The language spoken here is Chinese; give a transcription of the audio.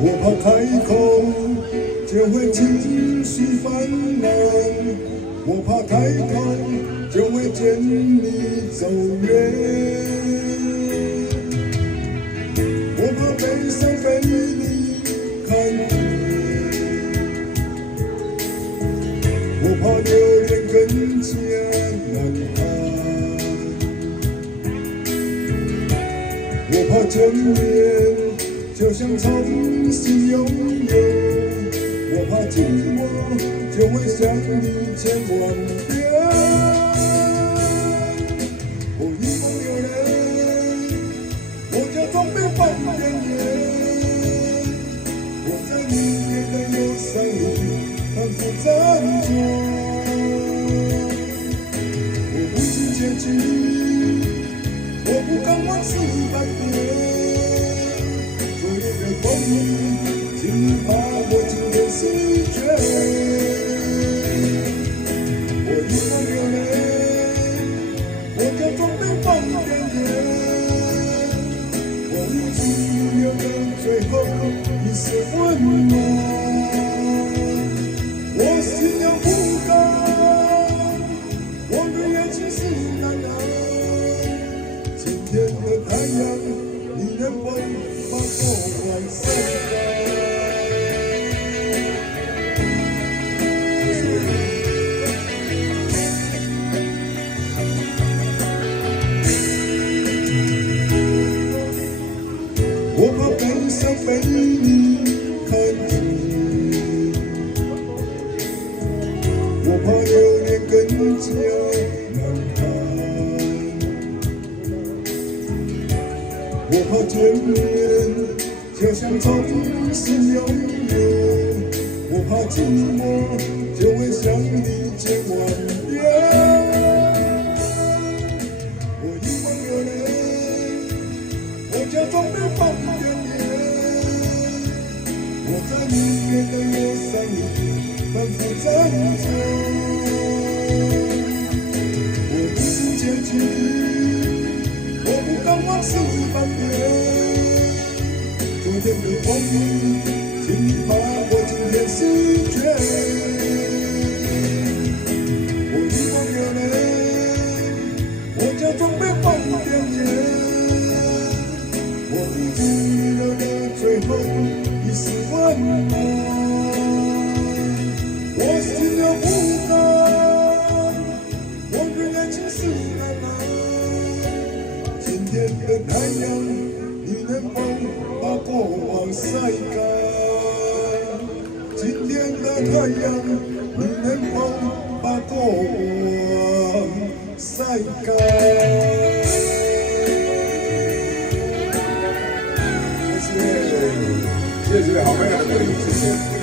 我怕开口就会情绪泛滥，我怕开口就会见你走远，我怕悲伤被你看见，我怕留恋更加难堪，我怕见面就像重新拥有，我怕寂寞就会想你千万遍。我一梦有人，我假装被放电眼，我在你给的忧伤里反复辗转，我不知结局，我不敢往事改变。昨夜的风雨，请你把我今天弃绝。我一梦流泪，我假装被放电眼，我无助留的最后一丝温暖。我心有不甘，我的眼睛是难熬。今天的太阳，你能否把过往晒干？我怕悲伤被你看见，我怕留恋更加难堪，我怕见面就像重新拥有，我怕寂寞就会想你千万遍。我一梦有泪，我假装被放电眼，我在你给的忧伤里反复辗转，我不知结局，我不敢往事翻遍。昨天的风雨，请你把我今天弃绝。我一梦有泪，我假装被放电眼，我无助留的最后一丝温暖。我心有不甘，我的爱情是难熬。今天的太阳，你能否把过往晒干？今天的太阳，你能否把过往晒干？谢谢，谢谢好朋友的鼓励，谢谢。